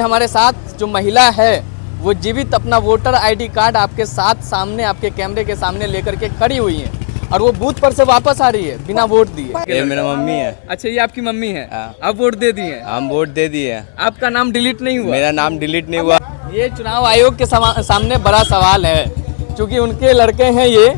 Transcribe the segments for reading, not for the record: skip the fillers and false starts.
हमारे साथ जो महिला है वो जीवित अपना वोटर आईडी कार्ड आपके साथ सामने आपके कैमरे के सामने लेकर के खड़ी हुई है और वो बूथ पर से वापस आ रही है बिना वोट दिए। ये मेरा मम्मी है। अच्छा, ये आपकी मम्मी है। हाँ। आप वोट दे दिए? हम वोट दे दिए। आपका नाम डिलीट नहीं हुआ? मेरा नाम डिलीट नहीं हुआ। ये चुनाव आयोग के सामने बड़ा सवाल है, क्योंकि उनके लड़के हैं ये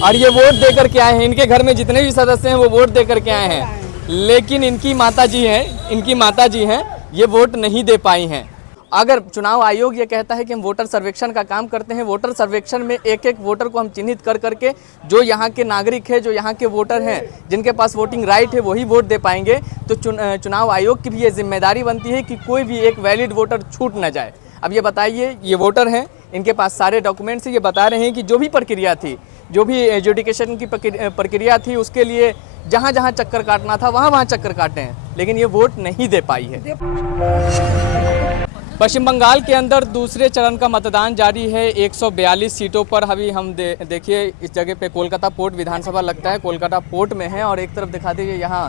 और ये वोट देकर के आए हैं। इनके घर में जितने भी सदस्य हैं वो वोट देकर के आए हैं, लेकिन इनकी माता जी हैं ये वोट नहीं दे पाई हैं। अगर चुनाव आयोग ये कहता है कि हम वोटर सर्वेक्षण का काम करते हैं, वोटर सर्वेक्षण में एक एक वोटर को हम चिन्हित कर करके जो यहाँ के नागरिक है, जो यहाँ के वोटर हैं, जिनके पास वोटिंग राइट है वही वोट दे पाएंगे, तो चुनाव आयोग की भी ये जिम्मेदारी बनती है कि कोई भी एक वैलिड वोटर छूट न जाए। अब ये बताइए, ये वोटर हैं, इनके पास सारे डॉक्यूमेंट्स, ये बता रहे हैं कि जो भी प्रक्रिया थी, जो भी एजुकेशन की प्रक्रिया थी, उसके लिए जहाँ जहाँ चक्कर काटना था वहाँ वहाँ चक्कर काटे हैं, लेकिन ये वोट नहीं दे पाई है। पश्चिम बंगाल के अंदर दूसरे चरण का मतदान जारी है 142 सीटों पर। अभी हम देखिए इस जगह पे कोलकाता पोर्ट विधानसभा लगता है, कोलकाता पोर्ट में है, और एक तरफ दिखा दीजिए यहाँ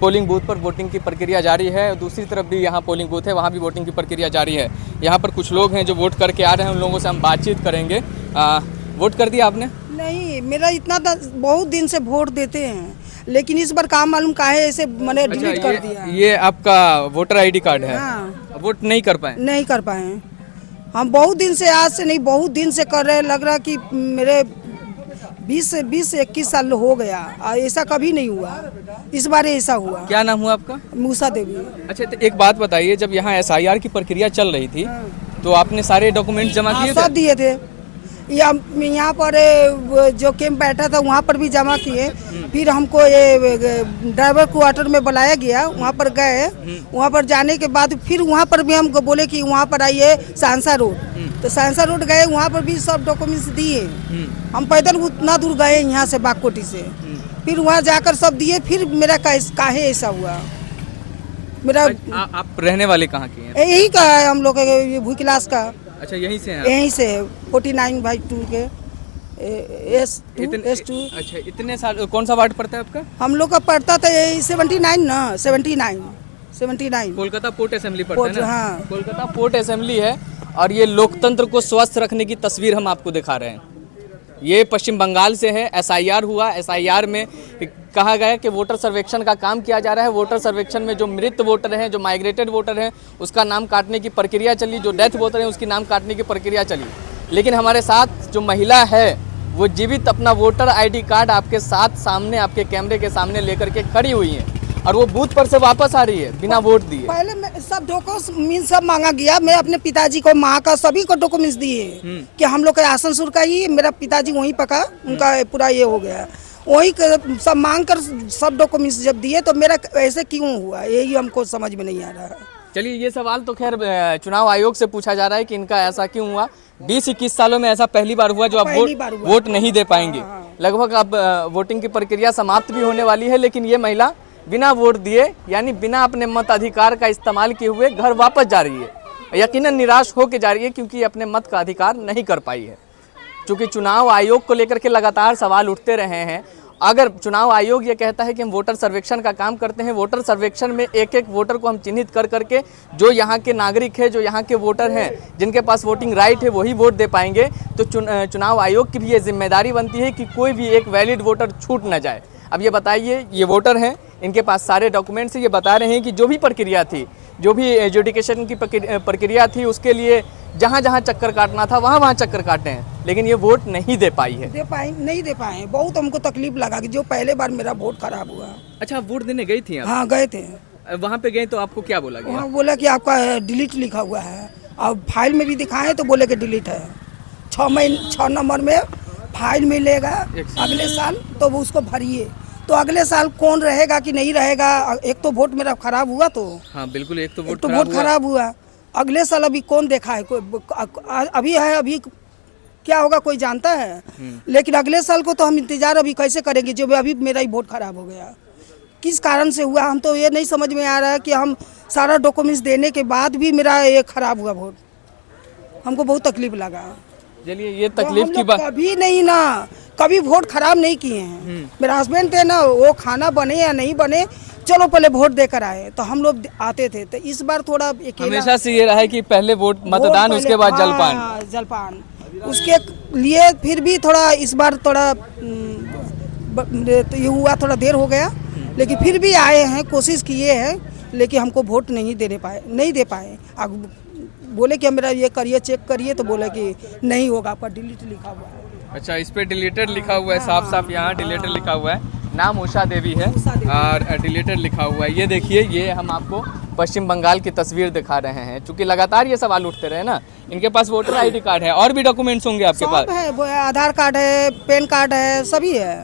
पोलिंग बूथ पर वोटिंग की प्रक्रिया जारी है, दूसरी तरफ भी यहाँ पोलिंग बूथ है, वहाँ भी वोटिंग की प्रक्रिया जारी है। यहाँ पर कुछ लोग हैं जो वोट करके आ रहे हैं, उन लोगों से हम बातचीत करेंगे। वोट कर दिया आपने? नहीं, मेरा इतना बहुत दिन से वोट देते हैं, लेकिन इस बार काम मालूम काहे ऐसे मैंने डिलीट कर दिया। ये आपका वोटर आईडी कार्ड है? हाँ। वोट नहीं कर पाए? नहीं कर पाए। हम बहुत दिन से, आज से नहीं बहुत दिन से कर रहे हैं। लग रहा कि मेरे 20 से 21 साल हो गया, ऐसा कभी नहीं हुआ, इस बार ऐसा हुआ। क्या नाम हुआ आपका? मूसा देवी। अच्छा, तो एक बात बताइए, जब यहाँ SIR की प्रक्रिया चल रही थी तो आपने सारे डॉक्यूमेंट जमा किए थे? सब दिए थे। यहाँ पर जो कैंप बैठा था वहाँ पर भी जमा किए। फिर हमको ये ड्राइवर क्वार्टर में बुलाया गया, वहाँ पर गए। वहाँ पर जाने के बाद फिर वहाँ पर भी हमको बोले कि वहाँ पर आइए सहरसा रोड, तो सहरसा रोड गए, वहाँ पर भी सब डॉक्यूमेंट्स दिए। हम पैदल उतना दूर गए यहाँ से बागकोटी से, फिर वहाँ जाकर सब दिए। फिर मेरा काहे ऐसा हुआ? मेरा आप रहने वाले कहाँ के हैं? यही का है, हम लोग भूखिलास का। अच्छा, यहीं से हैं? यहीं से 49/2 के S2। अच्छा, इतने साल कौन सा वार्ड पड़ता है आपका? हम लोग का पड़ता था यही 79 ना, 79 कोलकाता पोर्ट असेंबली पड़ता है ना? हाँ। कोलकाता पोर्ट असेंबली है, और ये लोकतंत्र को स्वस्थ रखने की तस्वीर हम आपको दिखा रहे हैं। ये पश्चिम बंगाल से है। SIR हुआ, SIR में कहा गया कि वोटर सर्वेक्षण का काम किया जा रहा है। वोटर सर्वेक्षण में जो मृत वोटर हैं, जो माइग्रेटेड वोटर हैं, उसका नाम काटने की प्रक्रिया चली, जो डेथ वोटर हैं उसकी नाम काटने की प्रक्रिया चली, लेकिन हमारे साथ जो महिला है वो जीवित अपना वोटर आईडी कार्ड आपके साथ सामने आपके कैमरे के सामने लेकर के खड़ी हुई है और वो बूथ पर से वापस आ रही है बिना वोट दिए। पहले सब डॉक्यूमेंट सब मांगा गया। मैं अपने पिताजी को, माँ का, सभी को डॉक्यूमेंट्स दिए कि हम लोग का आसनसोल का ही, मेरा पिताजी वहीं पका, उनका पूरा ये हो गया, वही सब मांग कर सब डॉक्यूमेंट्स जब दिए, तो मेरा ऐसे क्यों हुआ, यही हमको समझ में नहीं आ रहा है। चलिए, ये सवाल तो खैर चुनाव आयोग से पूछा जा रहा है कि इनका ऐसा क्यों हुआ। 20-21 सालों में ऐसा पहली बार हुआ जो आप वोट नहीं दे पाएंगे। लगभग अब वोटिंग की प्रक्रिया समाप्त भी होने वाली है, लेकिन ये महिला बिना वोट दिए, यानी बिना अपने मताधिकार का इस्तेमाल किए हुए घर वापस जा रही है। यकीनन निराश होकर जा रही है, क्योंकि अपने मत का अधिकार नहीं कर पाई है। चूँकि चुनाव आयोग को लेकर के लगातार सवाल उठते रहे हैं। अगर चुनाव आयोग ये कहता है कि हम वोटर सर्वेक्षण का काम करते हैं, वोटर सर्वेक्षण में एक एक वोटर को हम चिन्हित कर करके जो यहाँ के नागरिक है, जो यहाँ के वोटर हैं, जिनके पास वोटिंग राइट है वही वोट दे पाएंगे, तो चुनाव आयोग की भी ये जिम्मेदारी बनती है कि कोई भी एक वैलिड वोटर छूट न जाए। अब ये बताइए, ये वोटर हैं, इनके पास सारे डॉक्यूमेंट्स, ये बता रहे हैं कि जो भी प्रक्रिया थी, जो भी एजुकेशन की प्रक्रिया थी, उसके लिए जहाँ जहाँ चक्कर काटना था वहाँ वहाँ चक्कर काटे हैं, लेकिन ये वोट नहीं दे पाई है। नहीं दे पाए। बहुत हमको तकलीफ लगा कि जो पहले बार मेरा वोट खराब हुआ। अच्छा, आप वोट देने गई थी? हाँ, गए थे। वहाँ पे गए तो आपको क्या बोला गया? वहाँ बोला कि आपका डिलीट लिखा हुआ है, और फाइल में भी दिखाए तो बोले कि डिलीट है। 6 नंबर में फाइल मिलेगा अगले साल, तो वो उसको भरिए। तो अगले साल कौन रहेगा कि नहीं रहेगा? एक तो वोट मेरा खराब हुआ, तो हाँ बिल्कुल, एक तो वोट खराब हुआ। अगले साल अभी कौन देखा है? कोई अभी है, अभी क्या होगा कोई जानता है? लेकिन अगले साल को तो हम इंतजार अभी कैसे करेंगे जब अभी मेरा ही वोट खराब हो गया? किस कारण से हुआ, हम तो ये नहीं समझ में आ रहा है कि हम सारा डॉक्यूमेंट्स देने के बाद भी मेरा ये खराब हुआ वोट। हमको बहुत तकलीफ लगा। चलिए ये तो तकलीफ हम की लोग बात। कभी नहीं ना, कभी वोट खराब नहीं किए हैं। मेरा हस्बैंड थे ना, वो खाना बने या नहीं बने, चलो पहले वोट देकर आए, तो हम लोग आते थे। तो इस बार थोड़ा अकेला हमेशा से ये रहा है कि पहले वोट मतदान, वोट उसके पहले- बाद जलपान। हाँ, जलपान उसके लिए फिर भी थोड़ा इस बार थोड़ा तो ये हुआ, थोड़ा देर हो गया, लेकिन फिर भी आए हैं, कोशिश किए हैं, लेकिन हमको वोट नहीं दे पाए। अब बोले कि मेरा ये करिए, चेक करिए, तो बोले कि नहीं होगा, आपका डिलीट लिखा हुआ है। अच्छा, इस पे डिलीटेड लिखा हुआ है, साफ साफ यहाँ डिलीटेड लिखा हुआ है। नाम उषा देवी है उषा देवी। और डिलीटेड लिखा हुआ है। ये देखिए, ये हम आपको पश्चिम बंगाल की तस्वीर दिखा रहे हैं। चूंकि लगातार ये सवाल उठते रहे ना, इनके पास वोटर आईडी कार्ड है, और भी डॉक्यूमेंट्स होंगे आपके सब पास। है, वो आधार कार्ड है, पैन कार्ड है, सभी है।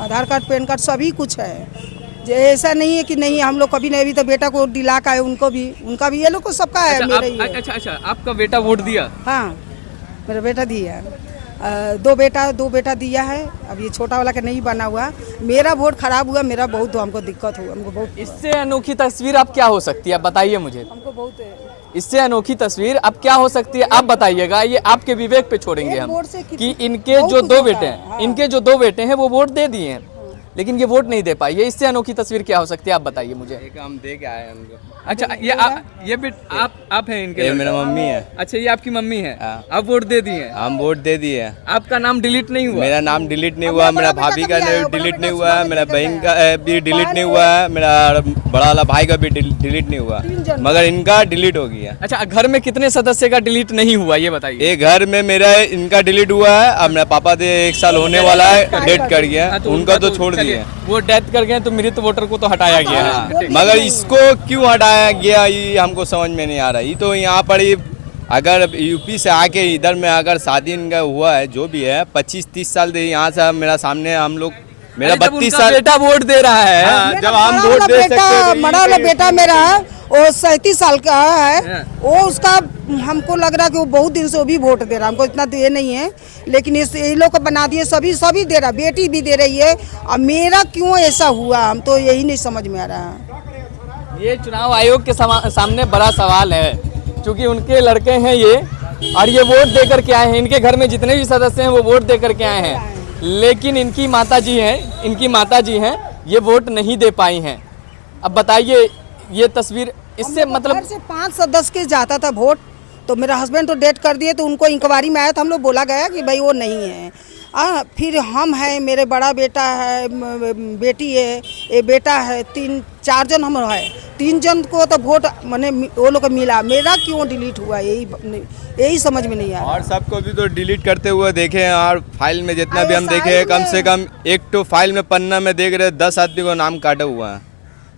आधार कार्ड, पैन कार्ड सभी कुछ है। जे ऐसा नहीं है कि नहीं, हम लोग कभी नहीं। अभी तो बेटा को दिला का है, उनका भी, ये लोग को सबका है। अच्छा, मेरा ही है। अच्छा, आपका बेटा वोट दिया? हाँ, मेरा बेटा दिया है। दो बेटा दिया है। अब ये छोटा वाला का नहीं बना हुआ। मेरा वोट खराब हुआ, मेरा बहुत हमको दिक्कत हुआ, हमको बहुत। इससे अनोखी तस्वीर अब क्या हो सकती है, आप बताइए मुझे। हमको बहुत इससे अनोखी तस्वीर अब क्या हो सकती है, आप बताइएगा। ये आपके विवेक पे छोड़ेंगे एक हम वोट से कि इनके बहुत जो कुछ दो होता बेटे है, हैं, हाँ। इनके जो दो बेटे हैं वो वोट दे दिए हैं, लेकिन ये वोट नहीं दे पाई। ये इससे अनोखी तस्वीर क्या हो सकती है, आप बताइए मुझे। एक हम दे के आए हमको। अच्छा, ये आप हैं इनके ये लड़के? मेरा मम्मी है। अच्छा, ये आपकी मम्मी है। हाँ। आप वोट दे दिए हैं। हम वोट दे दिए। आपका नाम डिलीट नहीं हुआ? मेरा नाम डिलीट नहीं अब हुआ, मेरा मेरा बड़ा भाभी बेटा का कभी आया, बड़ा डिलीट बेटा नहीं हुआ, सुबह मेरा निकल बहन गया। का भी डिलीट नहीं हुआ है, मेरा बड़ा वाला भाई का भी डिलीट नहीं हुआ, 3 जन। मगर इनका डिलीट हो गया। अच्छा, घर में कितने सदस्य का डिलीट नहीं हुआ, ये बताइए। एक घर में मेरा इनका डिलीट हुआ है। अब मेरा पापा थे 1 साल होने वाला है, डेथ कर गया, हाँ, तो उनका तो छोड़ चलिए, दिए। वो डेथ कर गए तो मृत वोटर को तो हटाया गया है। हाँ। मगर इसको क्यों हटाया गया, ये हमको समझ में नहीं आ रहा। ये तो यहाँ पर ही अगर यूपी से आके इधर में अगर शादी इनका हुआ है, जो भी है 25-30 साल से यहाँ से मेरा सामने हम लोग, मेरा अरे जब 32 उनका साल बेटा वोट दे रहा है। हाँ, मेरा जब हम बड़ा वोट वाला दे सकते बेटा, हैं तो बड़ा वाला बेटा मेरा वो 37 साल का है। हाँ। वो उसका हमको लग रहा है कि वो बहुत दिन से वो भी वोट दे रहा है। हमको इतना दे नहीं है, लेकिन ये लोग को बना दिए, सभी दे रहा, बेटी भी दे रही है। अब मेरा क्यों ऐसा हुआ, हम तो यही नहीं समझ में आ रहा है। ये चुनाव आयोग के सामने बड़ा सवाल है, क्योंकि उनके लड़के हैं ये, और ये वोट देकर के आए हैं। इनके घर में जितने भी सदस्य हैं वो वोट देकर के आए हैं, लेकिन इनकी माता जी हैं, ये वोट नहीं दे पाई हैं। अब बताइए, ये तस्वीर इससे मतलब घर से 5 सदस्य के जाता था वोट, तो मेरा हस्बैंड तो डेथ कर दिए, तो उनको इंक्वायरी में आया, तो हम लोग बोला गया कि भाई वो नहीं है। फिर हम हैं, मेरे बड़ा बेटा है, बेटी है, ये बेटा है, 3-4 जन हम है। 3 जन को तो वोट मैंने वो लोग को मिला, मेरा क्यों डिलीट हुआ, यही समझ में नहीं आ रहा। और सबको भी तो डिलीट करते हुए देखे हैं। और फाइल में जितना भी हम देखे हैं, कम से कम एक तो फाइल में पन्ना में देख रहे 10 आदमी को नाम काटा हुआ है।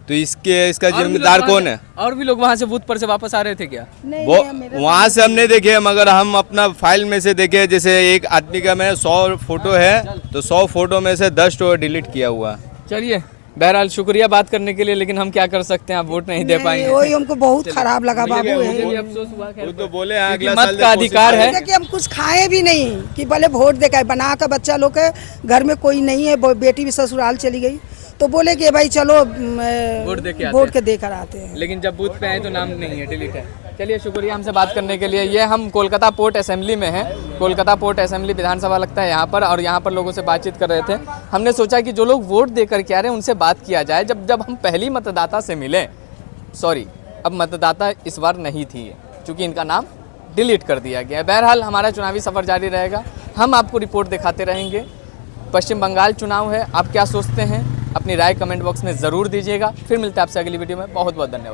तो इसका जिम्मेदार कौन है? और भी लोग वहाँ से बूथ पर से वापस आ रहे थे क्या? नहीं, वो मेरे वहाँ से हमने देखे, मगर हम अपना फाइल में से देखे, जैसे एक आदमी का मैं 100 फोटो है, तो 100 फोटो में से 10 तो डिलीट किया हुआ। चलिए, बहरहाल शुक्रिया बात करने के लिए, लेकिन हम क्या कर सकते हैं, आप वोट नहीं दे पाएंगे। वही हमको बहुत खराब लगा बाबू। मुझे भी अफसोस हुआ, खैर। वो तो बोले हैं क्योंकि अगला मत साल का अधिकार है। कि हम कुछ खाए भी नहीं कि भले वोट दे के बना कर, बच्चा लोग के घर में कोई नहीं है, बेटी भी ससुराल चली गई, तो बोले कि भाई चलो वोट के देकर आते हैं। लेकिन जब बूथ पे आए तो नाम नहीं है, डिलीट है। चलिए, शुक्रिया हमसे बात करने के लिए। ये हम कोलकाता पोर्ट असेंबली में हैं। कोलकाता पोर्ट असेंबली विधानसभा लगता है यहाँ पर, और यहाँ पर लोगों से बातचीत कर रहे थे। हमने सोचा कि जो लोग वोट देकर के आ रहे हैं उनसे बात किया जाए। जब हम पहली मतदाता से मिले, अब मतदाता इस बार नहीं थी, क्योंकि इनका नाम डिलीट कर दिया गया है। बहरहाल हमारा चुनावी सफ़र जारी रहेगा, हम आपको रिपोर्ट दिखाते रहेंगे। पश्चिम बंगाल चुनाव है, आप क्या सोचते हैं, अपनी राय कमेंट बॉक्स में ज़रूर दीजिएगा। फिर मिलते हैं आपसे अगली वीडियो में। बहुत बहुत धन्यवाद।